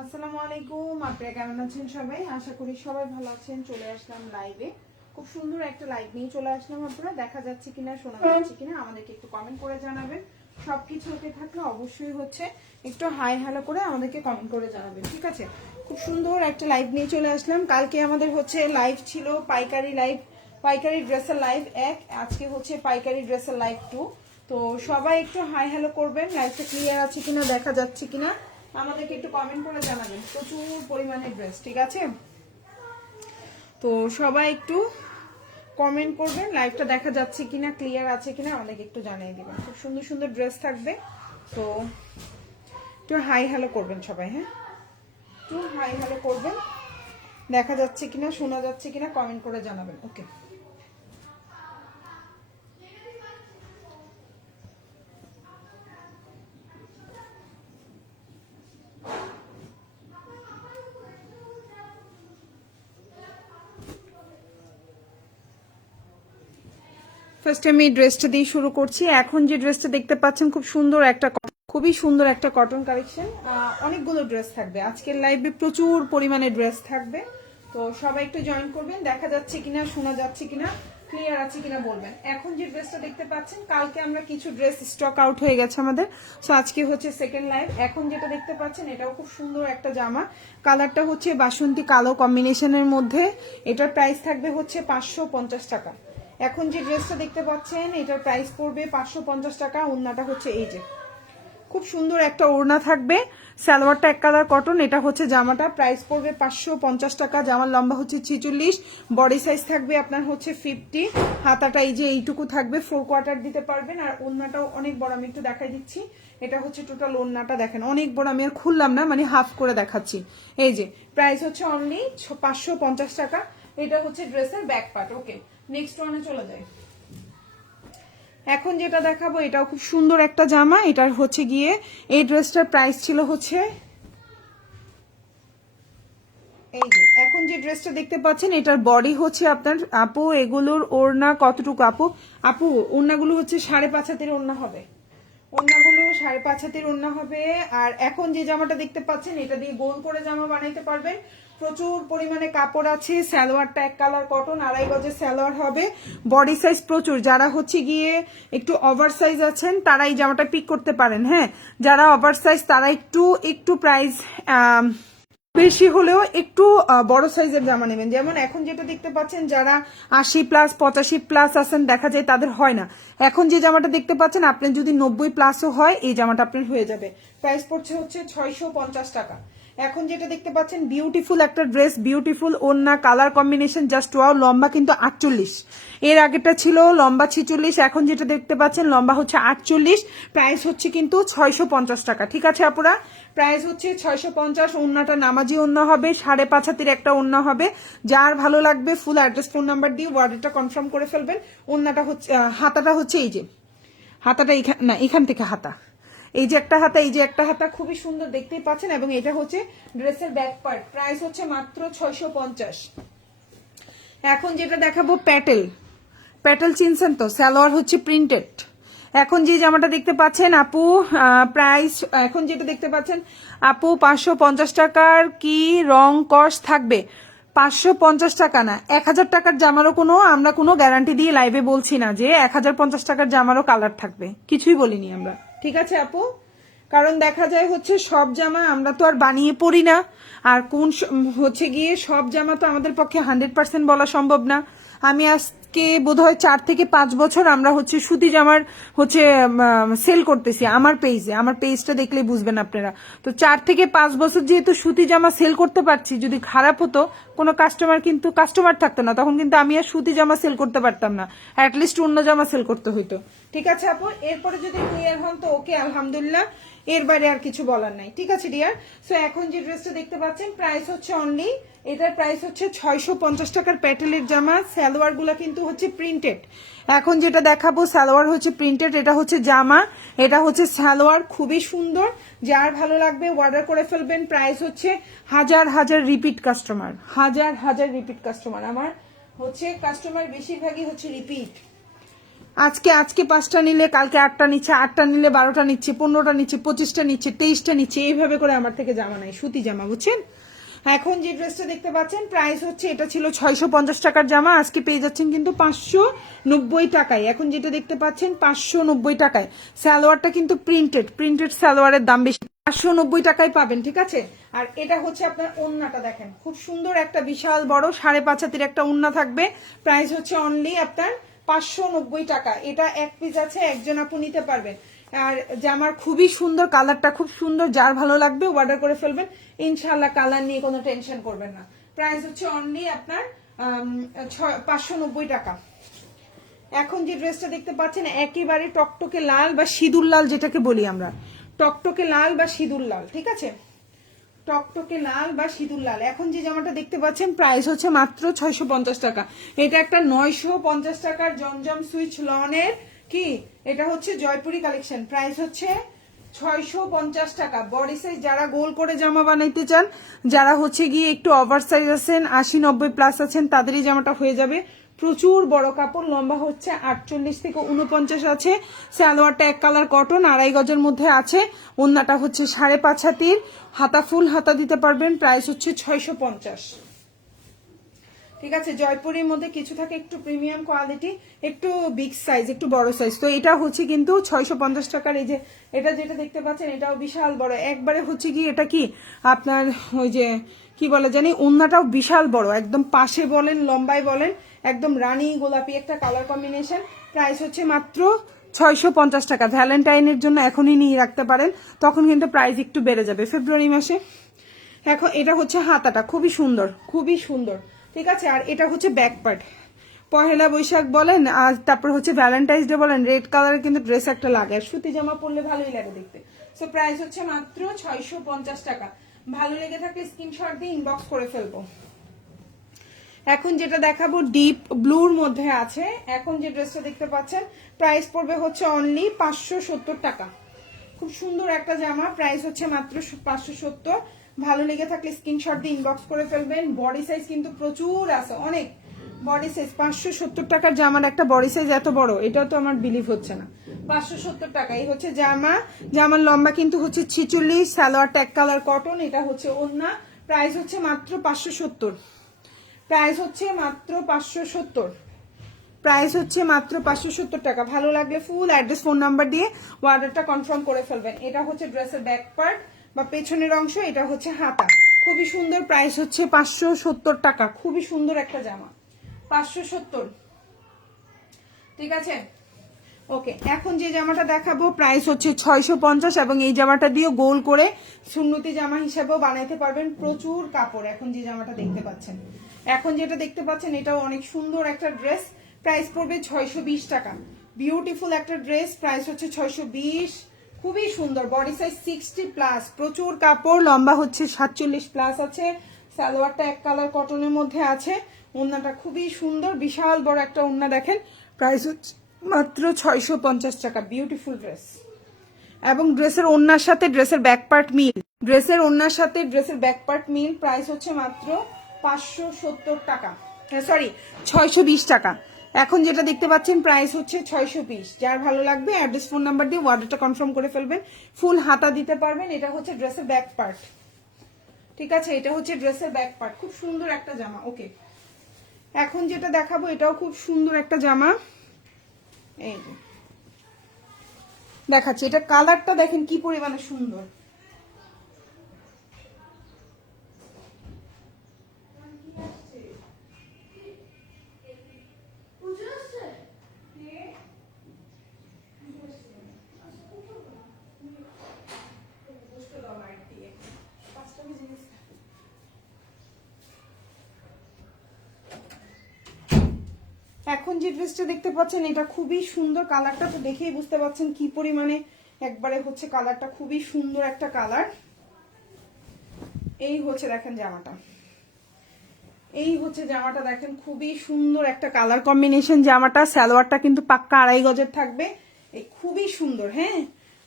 আসসালামু আলাইকুম, আপনারা কেমন আছেন সবাই? আশা করি সবাই ভালো আছেন। চলে আসলাম লাইভে, খুব সুন্দর একটা লাইভ নিয়ে চলে আসলাম। আপনারা দেখা যাচ্ছে কিনা, শোনা যাচ্ছে কিনা আমাদেরকে একটু কমেন্ট করে জানাবেন। সবকিছু ওকে থাকলে অবশ্যই হচ্ছে একটু হাই হ্যালো করে আমাদেরকে কমেন্ট করে জানাবেন, ঠিক আছে? খুব সুন্দর একটা লাইভ নিয়ে চলে আসলাম। কালকে আমাদের হচ্ছে লাইভ ছিল পাইকারি লাইভ, পাইকারি ড্রেসের লাইভ 1, আজকে হচ্ছে পাইকারি ড্রেসের লাইভ 2। তো সবাই একটু হাই হ্যালো করবেন। লাইভটা ক্লিয়ার আছে কিনা, দেখা যাচ্ছে কিনা আমাদেরকে একটু কমেন্ট করে জানাবেন। প্রচুর পরিমাণে ড্রেস, ঠিক আছে? তো সবাই একটু কমেন্ট করবেন, লাইভটা দেখা যাচ্ছে কিনা, ক্লিয়ার আছে কিনা আমাদেরকে একটু জানিয়ে দিবেন। খুব সুন্দর সুন্দর ড্রেস থাকবে, তো একটু হাই হ্যালো করবেন সবাই। হ্যাঁ, একটু হাই হ্যালো করবেন, দেখা যাচ্ছে কিনা, শোনা যাচ্ছে কিনা কমেন্ট করে জানাবেন। ওকে, ফার্স্ট আমি ড্রেসটা দিয়ে শুরু করছি। এখন যে ড্রেসটা দেখতে পাচ্ছেন খুব সুন্দর একটা, খুবই সুন্দর একটা কটন কালেকশন। অনেকগুলো ড্রেস থাকবে আজকের লাইভে, প্রচুর পরিমাণে ড্রেস থাকবে। তো সবাই একটু জয়েন করবেন, দেখা যাচ্ছে কিনা, শোনা যাচ্ছে কিনা, ক্লিয়ার আছে কিনা বলবেন। এখন যে ড্রেসটা দেখতে পাচ্ছেন, কালকে আমরা কিছু ড্রেস স্টক আউট হয়ে গেছে আমাদের, সো আজকে হচ্ছে সেকেন্ড লাইভ। এখন যেটা দেখতে পাচ্ছেন এটাও খুব সুন্দর একটা জামা, কালারটা হচ্ছে বাসন্তী কালো কম্বিনেশনের মধ্যে। এটার প্রাইস থাকবে হচ্ছে 550 টাকা। এখন যে ড্রেসটা দেখতে পাচ্ছেন এটার প্রাইস পড়বে 550 টাকা। ওড়নাটা হচ্ছে এই যে, খুব সুন্দর একটা ওড়না থাকবে, সালোয়ারটা এক কালার কটন। এটা হচ্ছে জামাটা, প্রাইস পড়বে 550 টাকা। জামার লম্বা হচ্ছে 46, বডি সাইজ থাকবে আপনার হচ্ছে 50, হাতাটা এই যে এইটুকু থাকবে, 4 কোয়ার্টার দিতে পারবেন। আর ওড়নাটাও অনেক বড়, আমি একটু দেখাই দিচ্ছি। এটা হচ্ছে টোটাল ওড়নাটা, দেখেন অনেক বড়, আমি আর খুললাম না, মানে হাফ করে দেখাচ্ছি। এই যে প্রাইস হচ্ছে অনলি 550 টাকা। এটা হচ্ছে ড্রেসের ব্যাক পার্ট। ওকে, নেক্সট ওয়ানে চলে যায়। এখন যেটা দেখাবো এটাও খুব সুন্দর একটা জামা। এটার হচ্ছে গিয়ে এই ড্রেসটার প্রাইস ছিল হচ্ছে এই যে, এখন যে ড্রেসটা দেখতে পাচ্ছেন এটার বডি হচ্ছে আপনার, আপু এগুলোর ওড়না কতটুকু আপু? আপু ওড়নাগুলো হচ্ছে 5.5 হাতের ওড়না হবে, ওড়নাগুলো 5.5 হাতের ওড়না হবে। আর এখন যে জামাটা দেখতে পাচ্ছেন এটা দিয়ে গোল করে জামা বানাইতে পারবেন। প্রচুর পরিমাণে কাপড় আছে, সালোয়ারটা এক কালার কটন, 2.5 গজের সালোয়ার হবে। বডি সাইজ প্রচুর, যারা হচ্ছে গিয়ে একটু ওভার সাইজ আছেন তারা এই জামাটা পিক করতে পারেন। হ্যাঁ, যারা ওভার সাইজ তারা একটু একটু প্রাইস বেশি হলেও একটু বড় সাইজের জামা নেবেন। যেমন এখন যেটা দেখতে পাচ্ছেন যারা 80+ 85+ আছেন, দেখা যায় তাদের হয় না। এখন যে জামাটা দেখতে পাচ্ছেন আপনার যদি 90+ও হয়, এই জামাটা আপনার হয়ে যাবে। প্রাইস পড়ছে হচ্ছে 650 টাকা। এখন যেটা দেখতে পাচ্ছেন বিউটিফুল একটা ড্রেস, বিউটিফুল ওড়না, কালার কম্বিনেশন জাস্ট ওয়াও। লম্বা কিন্তু 48, এর আগেটা ছিল লম্বা 46, এখন যেটা দেখতে পাচ্ছেন লম্বা হচ্ছে 48। প্রাইস হচ্ছে কিন্তু 650 টাকা, ঠিক আছে আপুরা? প্রাইস হচ্ছে 650। ওড়নাটা নামাজি ওড়না হবে, 5.5 হাতের একটা ওড়না হবে। যার ভালো লাগবে ফুল অ্যাড্রেস ফোন নাম্বার দিয়ে অর্ডারটা কনফার্ম করে ফেলবেন। ওড়নাটা হচ্ছে, হাতাটা হচ্ছে এই যে, হাতাটা না এখান থেকে হাতা, এই যে একটা হাতা, এই যে একটা হাতা, খুবই সুন্দর দেখতেই পাচ্ছেন। এবং এটা হচ্ছে ড্রেসের ব্যাক পার্ট, প্রাইস হচ্ছে মাত্র 650। এখন যেটা দেখাবো প্যাটেল, প্যাটেল চিনছেন তো, সালোয়ার হচ্ছে প্রিন্টেড। এখন যে জামাটা দেখতে পাচ্ছেন আপু, প্রাইস এখন যেটা দেখতে পাচ্ছেন আপু 550 টাকার কি রং কস থাকবে? 550 টাকা না, 1000 টাকার জামারও কোনো আমরা কোনো গ্যারান্টি দিয়ে লাইভে বলছি না যে 1050 টাকার জামারও কালার থাকবে, কিছুই বলিনি আমরা, ঠিক আছে আপু? কারণ দেখা যায় হচ্ছে সব জামা আমরা তো আর বানিয়ে পড়ি না, আর কোন হচ্ছে গিয়ে সব জামা তো আমাদের পক্ষে 100% বলা সম্ভব না। আমি আজকে বোধহয় 4 থেকে 5 বছর আমরা হচ্ছে সুতি জামার হচ্ছে সেল করতেছি আমার পেজে, আমার পেজটা দেখলেই বুঝবেন আপনারা। তো 4 থেকে 5 বছর যেহেতু সুতি জামা সেল করতে পারছি, যদি খারাপ হতো কোনো কাস্টমার থাকতো না, তখন কিন্তু আমি আর সুতি জামা সেল করতে পারতাম না, অ্যাটলিস্ট অন্য জামা সেল করতে হইতো, ঠিক আছে আপু? এরপরে যদি ক্লিয়ার হন তো ওকে, আলহামদুলিল্লাহ, এর বাইরে আর কিছু বলার নাই, ঠিক আছে ডিয়ার? সো এখন যে ড্রেসটা দেখতে পাচ্ছেন প্রাইস হচ্ছে অনলি, এটার প্রাইস হচ্ছে 650 টাকার প্যাটেলের জামা। সালোয়ার গুলা কিন্তু হচ্ছে প্রিন্টেড। এখন যেটা দেখাবো সালোয়ার হচ্ছে প্রিন্টেড, এটা হচ্ছে জামা, এটা হচ্ছে সালোয়ার, খুবই সুন্দর। যার ভালো লাগবে অর্ডার করে ফেলবেন। প্রাইস হচ্ছে হাজার হাজার রিপিট কাস্টমার, হাজার হাজার রিপিট কাস্টমার আমার হচ্ছে, কাস্টমার বেশিরভাগই হচ্ছে রিপিট। আজকে আজকে 5টা নিলে কালকে 8টা নিচ্ছে, 8টা নিলে 12টা নিচ্ছে, 15টা নিচ্ছে, 25টা নিচ্ছে, 23টা নিচ্ছে, এইভাবে করে আমার থেকে জামা নাই, সুতি জামা, বুঝছেন? এখন যে ড্রেসটা দেখতে পাচ্ছেন প্রাইস হচ্ছে, এটা ছিল 650 টাকার জামা, আজকে পেয়ে যাচ্ছেন কিন্তু 590 টাকায়। এখন যেটা দেখতে পাচ্ছেন 590 টাকায়। সালোয়ারটা কিন্তু প্রিন্টেড সালোয়ারের দাম বেশি, 590 টাকায় পাবেন, ঠিক আছে? আর এটা হচ্ছে আপনার ওড়নাটা দেখেন, খুব সুন্দর একটা বিশাল বড় 5.5 হাতের একটা ওড়না থাকবে। প্রাইস হচ্ছে অনলি আপনার 590 টাকা। এটা এক পিস আছে, একজন আপু নিতে পারবেন। আর জামার খুবই সুন্দর, কালারটা খুব সুন্দর, যার ভালো লাগবে অর্ডার করে ফেলবেন ইনশাল্লাহ, কালার নিয়ে কোনো টেনশন করবেন না। প্রাইস হচ্ছে অনলি আপনার 590 টাকা। এখন যে ড্রেসটা দেখতে পাচ্ছেন একেবারে টকটকে লাল বা সিঁদুর লাল, যেটাকে বলি আমরা টকটকে লাল বা সিঁদুর লাল, ঠিক আছে? টকটকে লাল বা সিঁদুর লাল। এখন যে জামাটা দেখতে পাচ্ছেন প্রাইস হচ্ছে মাত্র 650 টাকা। এটা একটা 950 টাকার জমজম সুইচ লনের কি, এটা হচ্ছে জয়পুরি কালেকশন। প্রাইস হচ্ছে 650 টাকা। বডি সাইজ যারা গোল করে জামা বানাইতে চান, যারা হচ্ছে গিয়ে একটু ওভার সাইজ আছেন, 80-90 প্লাস আছেন, তাদেরই জামাটা হয়ে যাবে। প্রচুর বড় কাপড়, লম্বা হচ্ছে 48 থেকে 49 আছে। সালোয়ারটা এক কালার কটন, 2.5 গজের মধ্যে আছে। ওন্নাটা হচ্ছে 5.5 হাতির, হাতা ফুল হাতা দিতে পারবেন। প্রাইস হচ্ছে 650, ঠিক আছে? জয়পুরের মধ্যে কিছু থাকে একটু প্রিমিয়াম কোয়ালিটি, একটু বিগ সাইজ, একটু বড় সাইজ। তো এটা হচ্ছে কিন্তু 650 টাকার। এই যে এটা যেটা দেখতে পাচ্ছেন এটাও বিশাল বড়, একবারে হচ্ছে কি এটা কি আপনার ওই যে কি বলে জানি, ওন্নাটাও বিশাল বড়, একদম পাশে বলেন লম্বায় বলেন, একদম রানী গোলাপি একটা কালার কম্বিনেশন। প্রাইস হচ্ছে মাত্র 650 টাকা। ভ্যালেন্টাইনের জন্য এখনই নিয়ে রাখতে পারেন, তখন কিন্তু প্রাইস একটু বেড়ে যাবে ফেব্রুয়ারি মাসে। এখন এটা হচ্ছে হাতাটা, খুবই সুন্দর, খুবই সুন্দর, ঠিক আছে? আর এটা হচ্ছে ব্যাক পার্ট। পহেলা বৈশাখ বলেন আর তারপর হচ্ছে ভ্যালেন্টাইন্স ডে বলেন, রেড কালারের কিন্তু ড্রেস একটা লাগে, আর সুতি জামা পরলে ভালোই লাগে দেখতে। সো প্রাইস হচ্ছে মাত্র 650 টাকা। ভালো লেগে থাকলে স্ক্রিনশট দিয়ে ইনবক্স করে ফেলবো। এখন যেটা দেখাবো ডিপ ব্লুর মধ্যে আছে। এখন যে ড্রেসটা দেখতে পাচ্ছেন প্রাইস পড়বে হচ্ছে অনলি 570 টাকা। খুব সুন্দর একটা জামা, প্রাইস হচ্ছে মাত্র 570। ভালো লেগে থাকলে স্ক্রিনশট দিয়ে ইনবক্স করে ফেলবেন। বডি সাইজ কিন্তু প্রচুর আছে, অনেক বডি সাইজ। 570 টাকার জামার একটা বডি সাইজ এত বড়, এটাও তো আমার বিলিভ হচ্ছে না। 570 টাকা। এই হচ্ছে জামা, জামার লম্বা কিন্তু হচ্ছে 46, সালোয়ারটা এক কালার কটন, এটা হচ্ছে ওড়না। প্রাইস হচ্ছে মাত্র 570, প্রাইস হচ্ছে মাত্র 570, প্রাইস হচ্ছে মাত্র 570 টাকা। ভালো লাগলে ফুল অ্যাড্রেস ফোন নাম্বার দিয়ে অর্ডারটা কনফার্ম করে ফেলবেন। এটা হচ্ছে ড্রেসের ব্যাক পার্ট বা পেছনের অংশ, এটা হচ্ছে হাতা, খুবই সুন্দর। প্রাইস হচ্ছে 570 টাকা। খুবই সুন্দর একটা জামা, 570, ঠিক আছে? ওকে, এখন যে জামাটা দেখাবো প্রাইস হচ্ছে 650, এবং এই জামাটা দিয়ে গোল করে সুন্নতি জামা হিসেবেও বানাইতে পারবেন। প্রচুর কাপড়। এখন যে জামাটা দেখতে পাচ্ছেন, এখন যেটা দেখতে পাচ্ছেন এটাও অনেক সুন্দর একটা ড্রেস। প্রাইস পড়বে 620 টাকা। বিউটিফুল একটা ড্রেস, প্রাইস হচ্ছে 620। খুবই সুন্দর, বডি সাইজ 60 প্লাস, প্রচুর কাপড়, লম্বা হচ্ছে 47 প্লাস আছে। সালোয়ারটা এক কালার কটনের মধ্যে আছে। ওড়নাটা খুবই সুন্দর, বিশাল বড় একটা ওড়না দেখেন। প্রাইস হচ্ছে মাত্র 650 টাকা। বিউটিফুল ড্রেস, এবং ড্রেসের ওড়নার সাথে ড্রেসের ব্যাক পার্ট মিল, ড্রেসের ওড়নার সাথে ড্রেসের ব্যাক পার্ট মিল। প্রাইস হচ্ছে মাত্র 570 টাকা, সরি 620 টাকা। এখন যেটা দেখতে পাচ্ছেন প্রাইস হচ্ছে 620। যার ভালো লাগবে অ্যাড্রেস ফোন নাম্বার দিয়ে অর্ডারটা কনফার্ম করে ফেলবেন। ফুল হাতা দিতে পারবেন। এটা হচ্ছে ড্রেসের ব্যাক পার্ট, ঠিক আছে? এটা হচ্ছে ড্রেসের ব্যাক পার্ট। খুব সুন্দর একটা জামা। ওকে, এখন যেটা দেখাবো এটাও খুব সুন্দর একটা জামা। এই দেখাচ্ছি, এটা কালারটা দেখেন কি পরিমাণে সুন্দর। এখন যে ড্রেসটা দেখতে পাচ্ছেন এটা খুবই সুন্দর, কালারটা তো দেখেই বুঝতে পারছেন কি পরিমাণে একবারে হচ্ছে কালারটা খুবই সুন্দর একটা কালার। এই হচ্ছে দেখেন জামাটা, এই হচ্ছে জামাটা দেখেন, খুবই সুন্দর একটা কালার কম্বিনেশন জামাটা। সালোয়ারটা কিন্তু পাক্কা 2.5 গজের থাকবে। এই খুবই সুন্দর, হ্যাঁ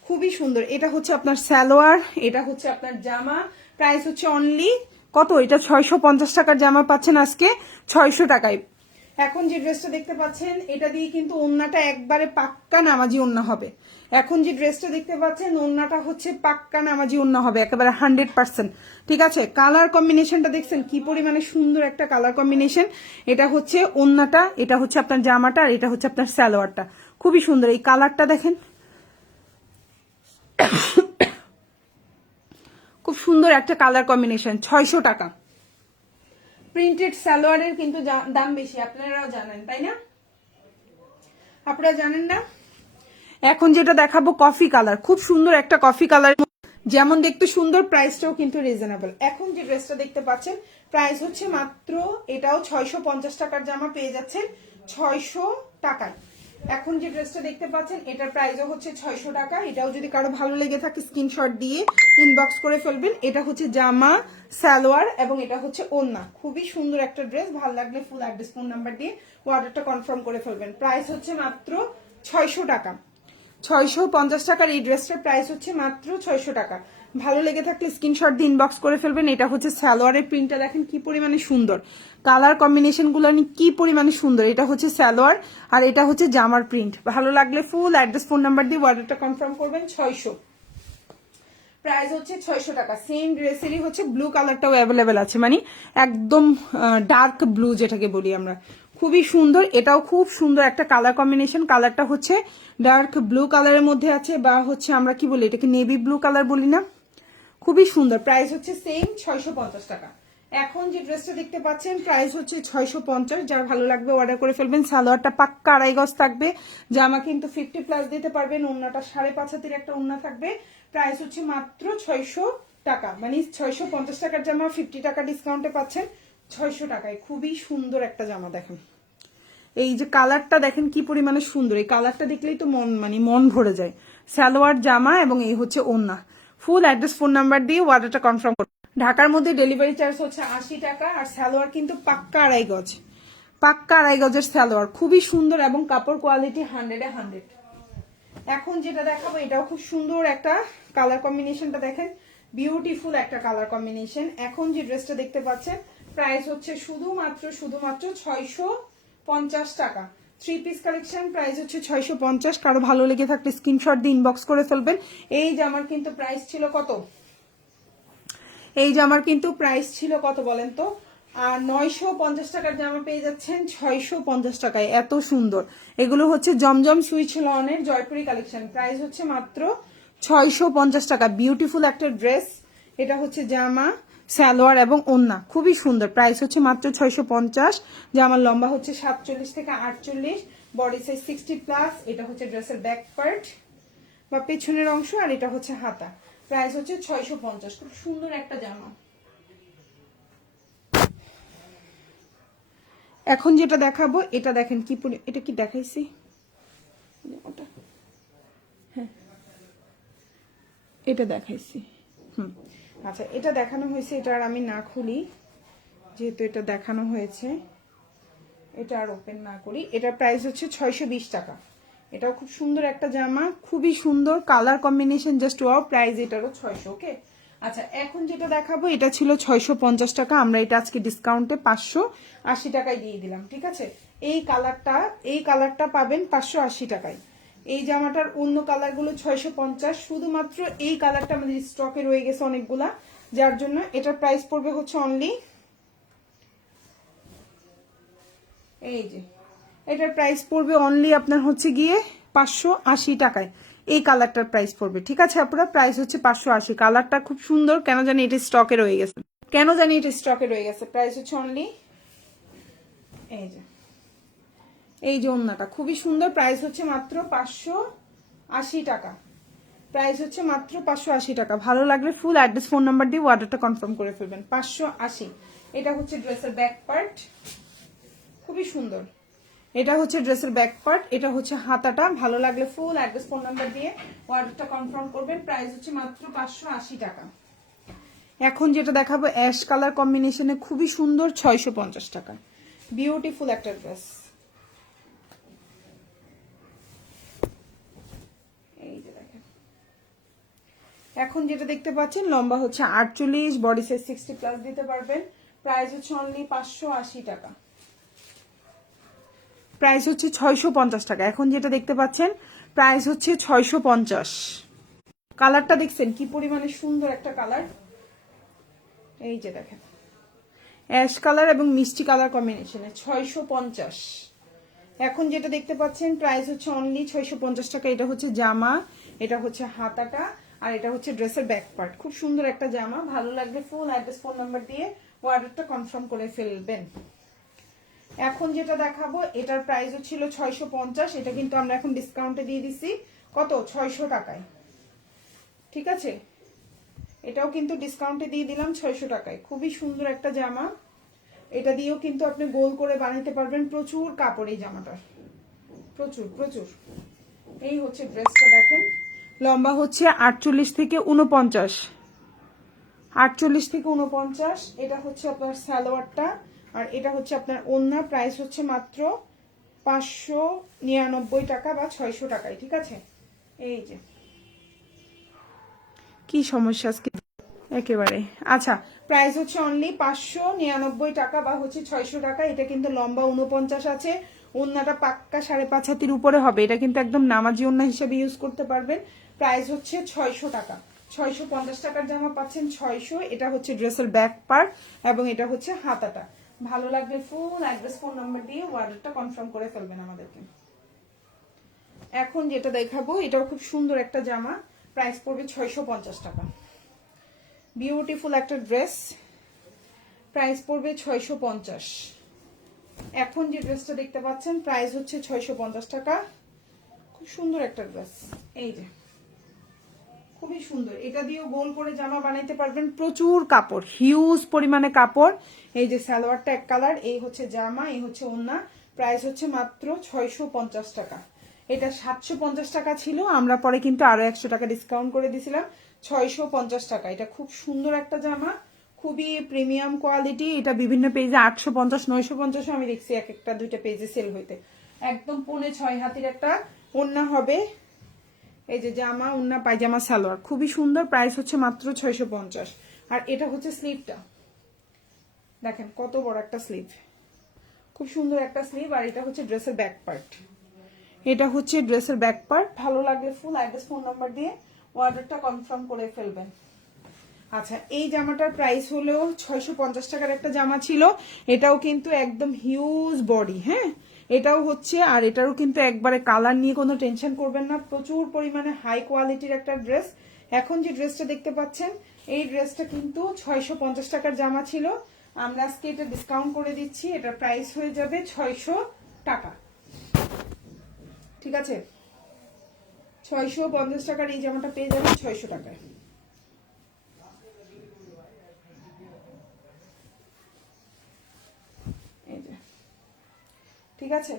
খুবই সুন্দর। এটা হচ্ছে আপনার সালোয়ার, এটা হচ্ছে আপনার জামা। প্রাইস হচ্ছে অনলি কত, এটা 650 টাকার জামা পাচ্ছেন আজকে 600 টাকায়। এখন যে ড্রেসটা দেখতে পাচ্ছেন এটা দিয়ে কিন্তু ওন্নাটা একবারে পাক্কা নামাজি ওন্না হবে। এখন যে ড্রেসটা দেখতে পাচ্ছেন ওন্নাটা হচ্ছে পাক্কা নামাজি ওন্না হবে একেবারে 100%। ঠিক আছে, কালার কম্বিনেশনটা দেখছেন কি পরিমাণে সুন্দর একটা কালার কম্বিনেশন। এটা হচ্ছে ওন্নাটা, এটা হচ্ছে আপনার জামাটা, আর এটা হচ্ছে আপনার সালোয়ারটা। খুবই সুন্দর এই কালারটা দেখেন, খুব সুন্দর একটা কালার কম্বিনেশন। 600 টাকা। প্রিন্টেড সালোয়ারের কিন্তু দাম বেশি, আপনারাও জানেন তাই না? আপনারা জানেন না? এখন যেটা দেখাবো কফি কালার, খুব সুন্দর একটা কফি কালার, যেমন দেখতে সুন্দর, প্রাইসটাও কিন্তু রিজনেবল। এখন যে ড্রেসটা দেখতে পাচ্ছেন প্রাইস হচ্ছে মাত্র, এটাও 650 টাকার জামা পেয়ে যাচ্ছেন 600 টাকায়। এখন যে ড্রেসটা দেখতে পাচ্ছেন এটার প্রাইসও হচ্ছে 600 টাকা। এটাও যদি কারো ভালো লেগে থাকে স্ক্রিনশট দিয়ে ইনবক্স করে ফেলবেন। এটা হচ্ছে জামা, সালোয়ার এবং এটা হচ্ছে ওড়না। খুবই সুন্দর একটা ড্রেস, ভালো লাগলে ফুল অ্যাড্রেস ফোন নাম্বার দিয়ে অর্ডারটা কনফার্ম করে ফেলবেন। প্রাইস হচ্ছে মাত্র 600 টাকা। 650 টাকার এই ড্রেসটার প্রাইস হচ্ছে মাত্র 600 টাকা। ভালো লেগে থাকলে স্ক্রিনশট দিয়ে ইনবক্স করে ফেলবেন। এটা হচ্ছে সালোয়ারের প্রিন্টটা দেখেন কি পরিমাণে সুন্দর, কালার কম্বিনেশন গুলো কি পরিমাণে সুন্দর। এটা হচ্ছে সালোয়ার আর এটা হচ্ছে জামার প্রিন্ট। ভালো লাগলে ফুল অ্যাড্রেস ফোন নাম্বার দিয়ে অর্ডারটা কনফার্ম করবেন। 600 প্রাইস হচ্ছে 600 টাকা। সেম ড্রেসেরই হচ্ছে ব্লু কালারটাও অ্যাভেলেবেল আছে, মানে একদম ডার্ক ব্লু যেটাকে বলি আমরা। খুবই সুন্দর, এটাও খুব সুন্দর একটা কালার কম্বিনেশন। কালারটা হচ্ছে ডার্ক ব্লু কালারের মধ্যে আছে, বা হচ্ছে আমরা কি বলি এটাকে নেভি ব্লু কালার বলি না। খুবই সুন্দর, প্রাইস হচ্ছে সেম 650 টাকা। এখন যে ড্রেসটা দেখতে পাচ্ছেন প্রাইস হচ্ছে 650। যার ভালো লাগবে অর্ডার করে ফেলবেন। সালোয়ারটা পাক্কা আড়াই গজ থাকবে, জামা কিন্তু 50+ দিতে পারবেন। ওড়নাটা 5.5 হাতের একটা ওড়না থাকবে। প্রাইস হচ্ছে মাত্র 600 টাকা, মানে 650 টাকার জামা 50 টাকা ডিসকাউন্টে পাচ্ছেন 600 টাকায়। খুবই সুন্দর একটা জামা দেখেন। এই যে কালারটা দেখেন কি পরিমাণে সুন্দর, এই কালারটা দেখলেই তো মন ভরে যায়। সালোয়ার, জামা এবং এই হচ্ছে ওড়না। ফুল অ্যাড্রেস ফোন নাম্বার দিয়ে অর্ডারটা কনফার্ম করুন। ঢাকার মধ্যে ডেলিভারি চার্জ হচ্ছে 80 টাকা। আর সালোয়ার কিন্তু পাক্কা আড়াই গজ, পাক্কা আড়াই গজের সালোয়ার। খুবই সুন্দর এবং কাপড় কোয়ালিটি 100-এ 100। এখন যেটা দেখাবো এটাও খুব সুন্দর একটা কালার কম্বিনেশনটা দেখেন, বিউটিফুল একটা কালার কম্বিনেশন। এখন যে ড্রেসটা দেখতে পাচ্ছেন প্রাইস হচ্ছে শুধুমাত্র 650 টাকা। 3 পিস কালেকশন, প্রাইস হচ্ছে 650। কারো ভালো লেগে থাকলে স্ক্রিনশট দিয়ে ইনবক্স করে ফেলবেন। এই জামার কিন্তু প্রাইস ছিল কত? এই জামার কিন্তু প্রাইস ছিল কত বলেন তো? আর 950 টাকার জামা পেয়ে যাচ্ছেন 650 টাকায়। এত সুন্দর, এগুলো হচ্ছে জমজম সুইচ লনের জয়পুরি কালেকশন। প্রাইস হচ্ছে মাত্র 650 টাকা। বিউটিফুল একটা ড্রেস। এটা হচ্ছে জামা, সালোয়ার এবং ওড়না। খুবই সুন্দর, প্রাইস হচ্ছে মাত্র 650। জামার লম্বা হচ্ছে 47 থেকে 48, বডি সাইজ 60+। এটা হচ্ছে ড্রেসের ব্যাক পার্ট বা পেছনের অংশ, আর এটা হচ্ছে হাতা। প্রাইস হচ্ছে 650। খুব সুন্দর একটা জামা। এখন যেটা দেখাবো এটা দেখেন কি এটা কি দেখাইছি, ওটা হ্যাঁ এটা দেখাইছি। আচ্ছা, এটা দেখানো হয়েছে, এটা আর আমি না খুলি, যেহেতু এটা দেখানো হয়েছে এটা আর ওপেন না করি। এটার প্রাইস হচ্ছে 620 টাকা। এটাও খুব সুন্দর একটা জামা, খুবই সুন্দর colour combination, just wow. Price এটারও 600। ওকে, আচ্ছা এখন যেটা দেখাবো এটা ছিল 650 টাকা। আমরা এটা আজকে ডিসকাউন্টে 580 টাকায় দিয়ে দিলাম। ঠিক আছে, এই কালারটা পাবেন 580 টাকায়। এই জামাটার অন্য কালারগুলো 650। শুধুমাত্র এই কালারটা আমাদের স্টকে রয়ে গেছে অনেকগুলা, যার জন্য এটার প্রাইস পড়বে হচ্ছে অনলি, এই যে এটার প্রাইস পড়বে অনলি আপনার হচ্ছে গিয়ে 580 টাকায়। এই কালারটার প্রাইস পড়বে। ঠিক আছে আপনারা, প্রাইস হচ্ছে 580। কালারটা খুব সুন্দর, কেন জানি এটা স্টকে রয়ে গেছে, প্রাইস হচ্ছে অনলি, এই যে ওন্নাটা খুবই সুন্দর। প্রাইস হচ্ছে মাত্র 580 টাকা। প্রাইস হচ্ছে মাত্র 580 টাকা। ভালো লাগলে ফুল অ্যাড্রেস ফোন নাম্বার দিয়ে অর্ডারটা কনফার্ম করে ফেলবেন। 580। এটা হচ্ছে ড্রেসের ব্যাক পার্ট, খুবই সুন্দর। এটা হচ্ছে ড্রেসের ব্যাক পার্ট, এটা হচ্ছে হাতাটা। ভালো লাগলে ফুল অ্যাড্রেস ফোন নাম্বার দিয়ে অর্ডারটা কনফার্ম করবেন। প্রাইস হচ্ছে মাত্র 580 টাকা। এখন যেটা দেখাবো অ্যাশ কালার কম্বিনেশনে, খুবই সুন্দর, 650 টাকা। বিউটিফুল একটা ড্রেস। এই যে দেখেন, এখন যেটা দেখতে পাচ্ছেন লম্বা হচ্ছে 48, বডি সাইজ 60+ দিতে পারবেন। প্রাইস হচ্ছে অনলি 580 টাকা। প্রাইস হচ্ছে 650 টাকা। এখন যেটা দেখতে পাচ্ছেন প্রাইস হচ্ছে 650। কালারটা দেখছেন কি পরিমাণে সুন্দর একটা কালার, এই যে দেখেন অ্যাশ কালার এবং মিষ্টি কালার কম্বিনেশনে 650। এখন যেটা দেখতে পাচ্ছেন প্রাইস হচ্ছে অনলি 650 টাকা। এটা হচ্ছে জামা, এটা হচ্ছে হাতাটা, আর এটা হচ্ছে ড্রেসের ব্যাক পার্ট। খুব সুন্দর একটা জামা, ভালো লাগলে ফুল অ্যাড্রেস ফোন নাম্বার দিয়ে অর্ডারটা কনফার্ম করে ফেলবেন। এখন যেটা দেখাবো এটার প্রাইসও ছিল 650, এটা কিন্তু আমরা এখন ডিসকাউন্টে দিয়ে দিছি কত 600 টাকায়, ঠিক আছে। এটাও কিন্তু ডিসকাউন্টে দিয়ে দিলাম 600 টাকায়। খুবই সুন্দর একটা জামা, এটা দিয়েও কিন্তু আপনি গোল করে বানাইতে পারবেন। প্রচুর কাপড় এই জামাটার, প্রচুর প্রচুর। এই হচ্ছে ড্রেসটা দেখেন, লম্বা হচ্ছে 48 থেকে 49, 48 থেকে 49। এটা হচ্ছে আপনার সালোয়ারটা, আর এটা হচ্ছে আপনার ওড়না। প্রাইস হচ্ছে মাত্র 599 টাকা বা 600 টাকায়, ঠিক আছে। এই যে কি সমস্যা আজকে একেবারে, আচ্ছা প্রাইস হচ্ছে অনলি 599 টাকা বা হচ্ছে 600 টাকা। এটা কিন্তু লম্বা 49 আছে, ওড়নাটা পাক্কা 5.5 হাতের উপরে হবে। এটা কিন্তু একদম নামাজি ওড়না হিসেবে ইউজ করতে পারবেন। প্রাইস হচ্ছে 600 টাকা। 650 টাকার জামা পাচ্ছেন 600। এটা হচ্ছে ড্রেসের ব্যাক পার্ট এবং এটা হচ্ছে হাতাটা। ভালো লাগলে ফুল অ্যাড্রেস ফোন নাম্বার দিয়ে অর্ডারটা কনফার্ম করে ফেলবেন আমাদেরকে। এখন যেটা দেখাবো এটাও খুব সুন্দর একটা জামা, প্রাইস পড়বে 650 টাকা। বিউটিফুল একটা ড্রেস, প্রাইস পড়বে 650। এখন যে ড্রেসটা দেখতে পাচ্ছেন প্রাইস হচ্ছে 650 টাকা। খুব সুন্দর একটা ড্রেস, এই যে খুবই সুন্দর। এটা দিয়েও গোল করে জামা বানাইতে পারবেন। প্রচুর কাপড়, হিউজ পরিমাণে কাপড়। এই যে সালোয়ারটা এক কালার, এই হচ্ছে জামা, এই হচ্ছে ওড়না। প্রাইস হচ্ছে মাত্র 650 টাকা। এটা 750 টাকা ছিল, আমরা পরে কিন্তু আরো 100 টাকা ডিসকাউন্ট করে দিয়েছিলাম 650 টাকা। এটা খুব সুন্দর একটা জামা, খুবই প্রিমিয়াম কোয়ালিটি। এটা বিভিন্ন পেজে 850 950 আমি দেখছি এক একটা দুইটা পেজে সেল হইতে। একদম 5.5 হাতের একটা ওড়না হবে। এই যে জামা, ওড়না, পায়জামা, সালোয়ার, খুবই সুন্দর। প্রাইস হচ্ছে মাত্র 650। আর এটা হচ্ছে স্লিভটা, দেখেন কত বড় একটা স্লিভ, খুব সুন্দর একটা স্লিভ। আর এটা হচ্ছে ড্রেসের ব্যাক পার্ট, এটা হচ্ছে ড্রেসের ব্যাক পার্ট। ভালো লাগলে ফুল অ্যাড্রেস ফোন নাম্বার দিয়ে অর্ডারটা কনফার্ম করে ফেলবেন। আচ্ছা, এই জামাটার প্রাইস হলো 650 টাকার একটা জামা ছিল। এটাও কিন্তু একদম হিউজ বডি, হ্যাঁ এটাও হচ্ছে। আর এটারও কিন্তু একবারে কালার নিয়ে কোনো টেনশন করবেন না, প্রচুর পরিমাণে হাই কোয়ালিটির একটা ড্রেস। এখন যে ড্রেসটা দেখতে পাচ্ছেন এই ড্রেসটা কিন্তু 650 টাকার জামা ছিল, আমরা আজকে এটা ডিসকাউন্ট করে দিচ্ছি। এটার প্রাইস হয়ে যাবে 600 টাকা, ঠিক আছে। 650 টাকার এই জামাটা পেয়ে যাবেন 600 টাকায়। ঠিক আছে,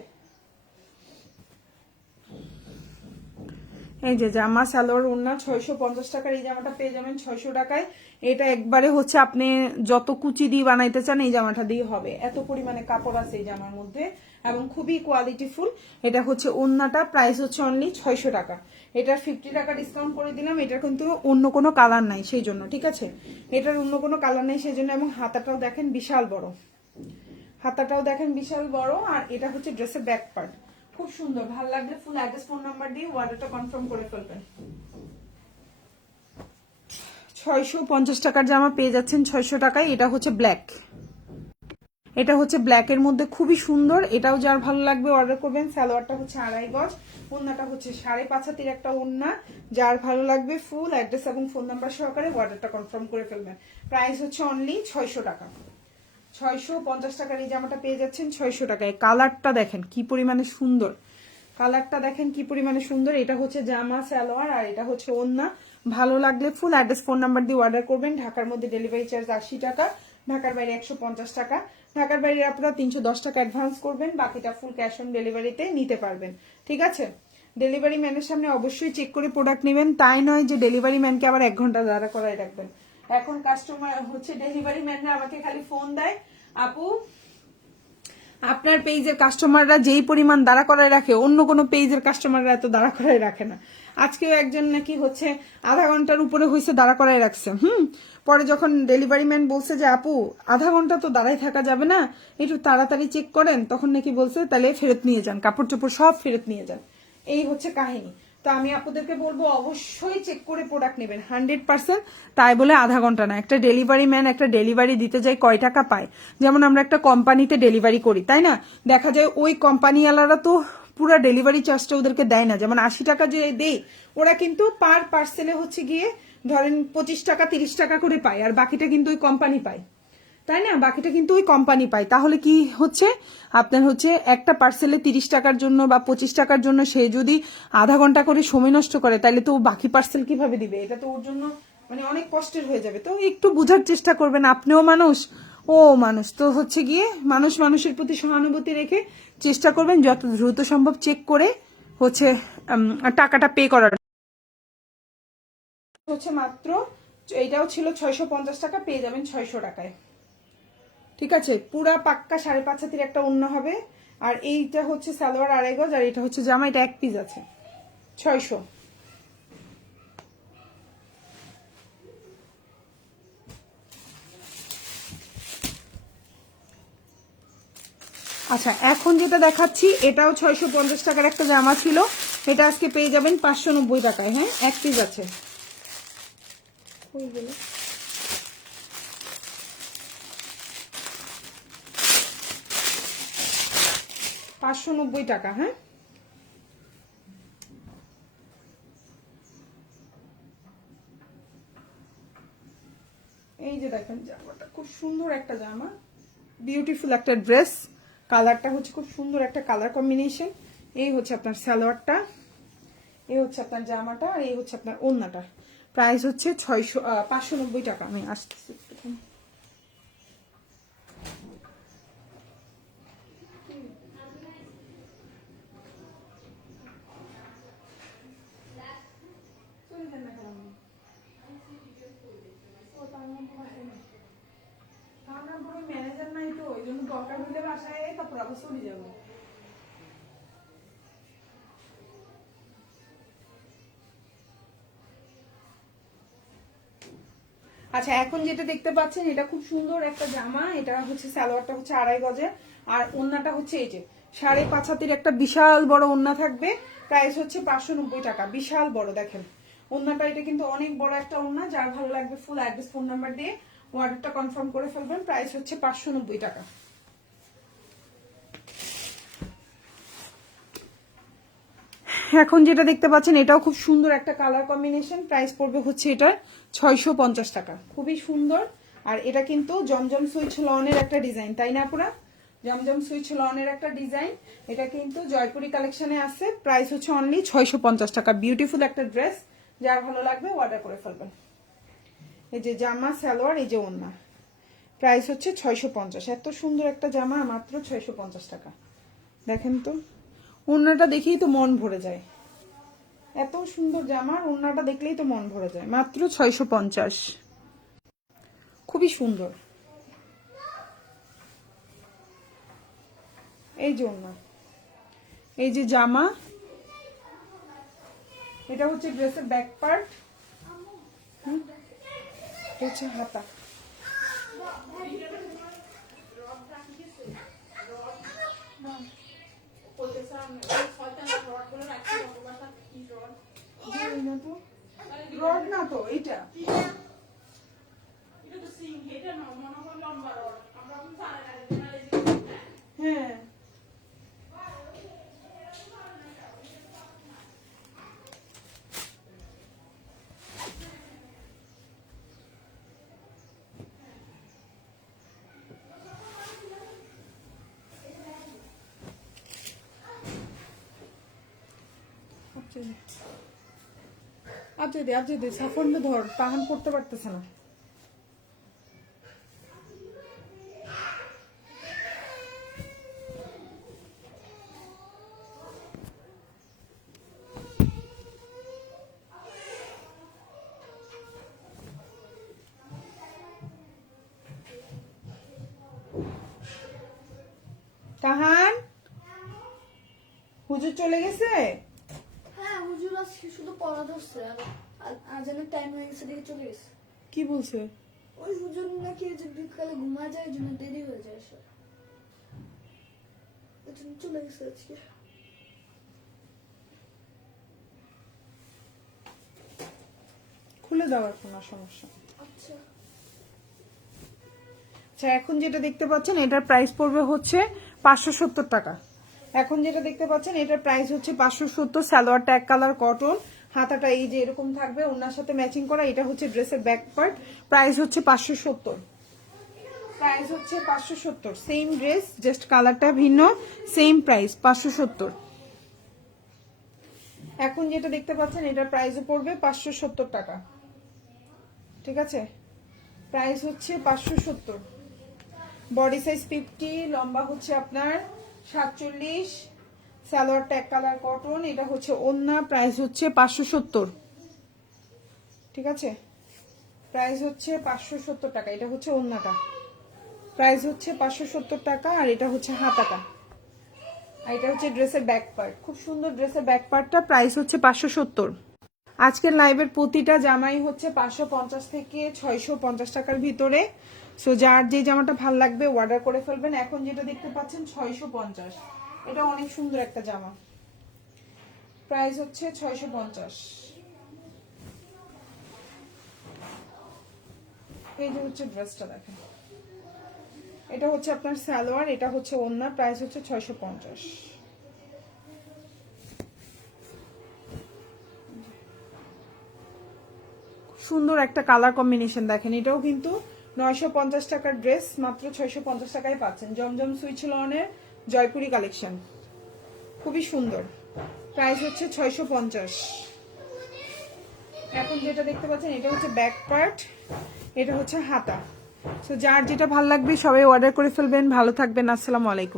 এই যে জামা, সালোয়ার, ওড়না 650 টাকার এই জামাটা পেয়ে যাবেন 600 টাকায়। এটা একবারে হচ্ছে আপনি যত কুচি দিয়ে বানাইতে চান এই জামাটা দিয়ে হবে, এত পরিমাণে কাপড় আছে এই জামার মধ্যে এবং খুবই কোয়ালিটিফুল। এটা হচ্ছে ওড়নাটা, প্রাইস হচ্ছে অনলি 600 টাকা। এটার 50 টাকা ডিসকাউন্ট করে দিলাম। এটার কিন্তু অন্য কোনো কালার নাই সেই জন্য, ঠিক আছে। এটার অন্য কোনো কালার নাই সেই জন্য। এবং হাতাটাও দেখেন বিশাল বড়, হাতাটাও দেখেন বিশাল বড়। আর এটা হচ্ছে ড্রেসের ব্যাক পার্ট, খুব সুন্দর। ভালো লাগলে ফুল অ্যাড্রেস ফোন নাম্বার দিয়ে অর্ডারটা কনফার্ম করে ফেলবেন। 650 টাকার জামা পেয়ে যাচ্ছেন 600 টাকায়। এটা হচ্ছে ব্ল্যাক, এটা হচ্ছে ব্ল্যাকের মধ্যে খুবই সুন্দর। এটাও যার ভালো লাগবে অর্ডার করবেন। সালোয়ারটা হচ্ছে 2.5 গজ, ওড়নাটা হচ্ছে 5.5 হাতের একটা ওড়না। যার ভালো লাগবে ফুল অ্যাড্রেস এবং ফোন নাম্বার সহকারে অর্ডারটা কনফার্ম করে ফেলবেন। প্রাইস হচ্ছে অনলি 600 টাকা। 650 টাকার এই জামাটা পেয়ে যাচ্ছেন 600 টাকায়। কালারটা দেখেন কি পরিমাণে সুন্দর, কালারটা দেখেন কি পরিমাণে সুন্দর। এটা হচ্ছে জামা, সালোয়ার, আর এটা হচ্ছে ওড়না। ভালো লাগলে ফুল অ্যাড্রেস ফোন নাম্বার দিয়ে অর্ডার করবেন। ঢাকার মধ্যে ডেলিভারি চার্জ 80 টাকা, ঢাকার বাইরে 150 টাকা। ঢাকার বাইরে আপনারা 310 টাকা অ্যাডভান্স করবেন, বাকিটা ফুল ক্যাশ অন ডেলিভারিতে নিতে পারবেন, ঠিক আছে। ডেলিভারি ম্যানের সামনে অবশ্যই চেক করে প্রোডাক্ট নেবেন, তাই নয় যে ডেলিভারি ম্যানকে আবার 1 ঘন্টা দাঁড়া করায় রাখবেন। এখন কাস্টমার হচ্ছে ডেলিভারি ম্যানরা আমাকে খালি ফোন দেয়, আপু আপনার পেজের কাস্টমাররা যেই পরিমাণ দাঁড়া করায় রাখে অন্য কোনো পেজের কাস্টমাররা এত দাঁড়া করায় রাখে না। আজকেও একজন নাকি হচ্ছে আধা ঘন্টার উপরে হয়েছে দাঁড়া করায় রাখছে। পরে যখন ডেলিভারি ম্যান বলছে যে আপু আধা ঘন্টা তো দাঁড়াই থাকা যাবে না, একটু তাড়াতাড়ি চেক করেন, তখন নাকি বলছে তাহলে ফেরত নিয়ে যান, কাপড় চোপড় সব ফেরত নিয়ে যান। এই হচ্ছে কাহিনী। তো আমি আপনাদেরকে বলবো অবশ্যই চেক করে প্রোডাক্ট নেবেন 100%। তাই বলে আধা ঘন্টা না, একটা ডেলিভারি ম্যান একটা ডেলিভারি দিতে যায় কয় টাকা পায়? যেমন আমরা একটা কোম্পানিতে ডেলিভারি করি, তাই না? দেখা যায় ওই কোম্পানিওয়ালারা তো পুরো ডেলিভারি চার্জটা ওদেরকে দেয় না, যেমন 80 টাকা যে দেয় ওরা কিন্তু পার পার্সেলে হচ্ছে গিয়ে ধরেন 25 টাকা 30 টাকা করে পায়, আর বাকিটা কিন্তু ওই কোম্পানি পায়, তাই না? বাকিটা কিন্তু ওই কোম্পানি পায়। তাহলে কি হচ্ছে আপনার হচ্ছে একটা পার্সেলে 30 টাকার জন্য বা 25 টাকার জন্য সে যদি আধা ঘন্টা করে সময় নষ্ট করে, তাহলে তো বাকি পার্সেল কিভাবে দিবে? এটা তো ওর জন্য মানে অনেক কষ্টের হয়ে যাবে। তো একটু বোঝার চেষ্টা করবেন, আপনিও মানুষ ও মানুষ, তো হচ্ছে গিয়ে মানুষ মানুষের প্রতি সহানুভূতি রেখে চেষ্টা করবেন যত দ্রুত সম্ভব চেক করে হচ্ছে টাকাটা পে করার। হচ্ছে মাত্র এইটাও ছিল 650 টাকা, পেয়ে যাবেন 600 টাকায়। ঠিক আছে, পুরা পাক্কা 5.5 হাতের একটা ওড়না হবে। আর এইটা হচ্ছে সালোয়ার 2.5 গজ, আর এটা হচ্ছে জামা, এটা এক পিস আছে 600। আচ্ছা, এখন যেটা দেখাচ্ছি এটাও 650 টাকার একটা জামা ছিল, এটা আজকে পেয়ে যাবেন 590 টাকায়। হ্যাঁ, এক পিস আছে। 590 টাকা। হ্যাঁ, এই যে দেখেন জামাটা খুব সুন্দর একটা জামা, বিউটিফুল একটা ড্রেস, কালারটা হচ্ছে খুব সুন্দর একটা কালার কম্বিনেশন। এই হচ্ছে আপনার সালোয়ারটা, এই হচ্ছে আপনার জামাটা, আর এই হচ্ছে আপনার ওড়নাটা। প্রাইস হচ্ছে 590 টাকা। আমি আসতেছি। ম্যানেজার নাই তো, এই জন্য দরকার হলে বাসায় তারপর আবার চলে যাবো। আচ্ছা, এখন যেটা দেখতে পাচ্ছেন এটা খুব সুন্দর একটা জামা, এটা হচ্ছে সালোয়ারটা হচ্ছে 2.5 গজের, আর ওড়নাটা হচ্ছে এই যে 5.5 হাতের একটা বিশাল বড় ওড়না থাকবে। প্রাইস হচ্ছে 590 টাকা, বিশাল বড় দেখেন ওড়নাটা। এটা কিন্তু অনেক বড় একটা ওড়না। যার ভালো লাগবে ফুল অ্যাড্রেস ফোন নাম্বার দিয়ে অর্ডারটা কনফার্ম করে ফেলবেন। প্রাইস হচ্ছে 590 টাকা। এখন যেটা দেখতে পাচ্ছেন এটাও খুব সুন্দর একটা কালার কম্বিনেশন, প্রাইস পড়বে হচ্ছে এটা 650 টাকা। খুবই সুন্দর। আর এটা কিন্তু জমজম সুইচ লনের একটা ডিজাইন, তাই না পুরা? জমজম সুইচ লনের একটা ডিজাইন। এটা কিন্তু জয়পুরি কালেকশনে আছে। প্রাইস হচ্ছে অনলি 650 টাকা। বিউটিফুল একটা ড্রেস, যার ভালো লাগবে অর্ডার করে ফেলবেন। এই যে জামা সালোয়ার, এই যে ওড়না, প্রাইস হচ্ছে 650। এত সুন্দর একটা জামা মাত্র 650 টাকা। দেখেন তো ওড়নাটা দেখেই তো মন ভরে যায়। এত সুন্দর জামার ওড়নাটা দেখলেই তো মন ভরে যায়। মাত্র 650, খুবই সুন্দর। এই যে ওড়না, এই যে জামা, এটা হচ্ছে ড্রেসের ব্যাক পার্ট, হচ্ছে হাতা। রড না তো এটা, হ্যাঁ। আচ্ছা সাফন ধর, পাহান করতে পারতেছে না। কাহান হুজুর চলে গেছে? হ্যাঁ হুজুর আজকে শুধু পড়া ধরছে আর আজানের টাইম হয়ে গেছে দেখে চলে গেছে। কি বলছে? ওই হুজুর নাকি যে বিকালে ঘুমা যায় এই জন্য দেরি হয়ে যায় সব, এই জন্য চলে গেছে আজকে। খুলে দেওয়ার কোনো সমস্যা। আচ্ছা আচ্ছা, এখন যেটা দেখতে পাচ্ছেন এটার প্রাইস পড়বে হচ্ছে 570 টাকা। এখন যেটা দেখতে পাচ্ছেন এটার প্রাইস হচ্ছে 570। সালোয়ারটা এক কালার কটন, হাতাটা এই যে এরকম থাকবে, ওনার সাথে ম্যাচিং করা। এটা হচ্ছে ড্রেসের ব্যাক পার্ট। প্রাইস হচ্ছে 570। প্রাইস হচ্ছে 570। সেম ড্রেস, জাস্ট কালারটা ভিন্ন, সেম প্রাইস 570। এখন যেটা দেখতে পাচ্ছেন এটার প্রাইসও পড়বে 570 টাকা। ঠিক আছে, প্রাইস হচ্ছে 570। বডি সাইজ 50, লম্বা হচ্ছে আপনার 47, সালোয়ারটা এক কালার কটন। এটা হচ্ছে ওন্না, প্রাইস হচ্ছে 570। ঠিক আছে, প্রাইস হচ্ছে 570 টাকা। এটা হচ্ছে ওন্নাটা, প্রাইস হচ্ছে 570 টাকা। আর এটা হচ্ছে হাতাটা, আর এটা হচ্ছে ড্রেসের ব্যাক পার্ট। খুব সুন্দর ড্রেসের ব্যাক পার্টটা, প্রাইস হচ্ছে 570। আজকের লাইভের প্রতিটা জামাই হচ্ছে 550 থেকে 650 টাকার ভিতরে। সো যার যে জামাটা ভাল লাগবে অর্ডার করে ফেলবেন। এখন যেটা দেখতে পাচ্ছেন 650, এটা অনেক সুন্দর একটা জামা, প্রাইস হচ্ছে 650। এই যে হচ্ছে ড্রেসটা দেখেন, এটা হচ্ছে আপনার সালোয়ার, এটা হচ্ছে ওন্না, প্রাইস হচ্ছে 650। সুন্দর একটা কালার কম্বিনেশন দেখেন। এটাও কিন্তু 950 টাকার ড্রেস, মাত্র 650 টাকায় পাচ্ছেন। জমজম সুইচ লনের জয়পুরি কালেকশন, খুবই সুন্দর, প্রাইস হচ্ছে 650। এখন যেটা দেখতে পাচ্ছেন এটা হচ্ছে ব্যাক পার্ট, এটা হচ্ছে হাতা। তো যার যেটা ভালো লাগবে সবাই অর্ডার করে ফেলবেন। ভালো থাকবেন, আসসালামু আলাইকুম।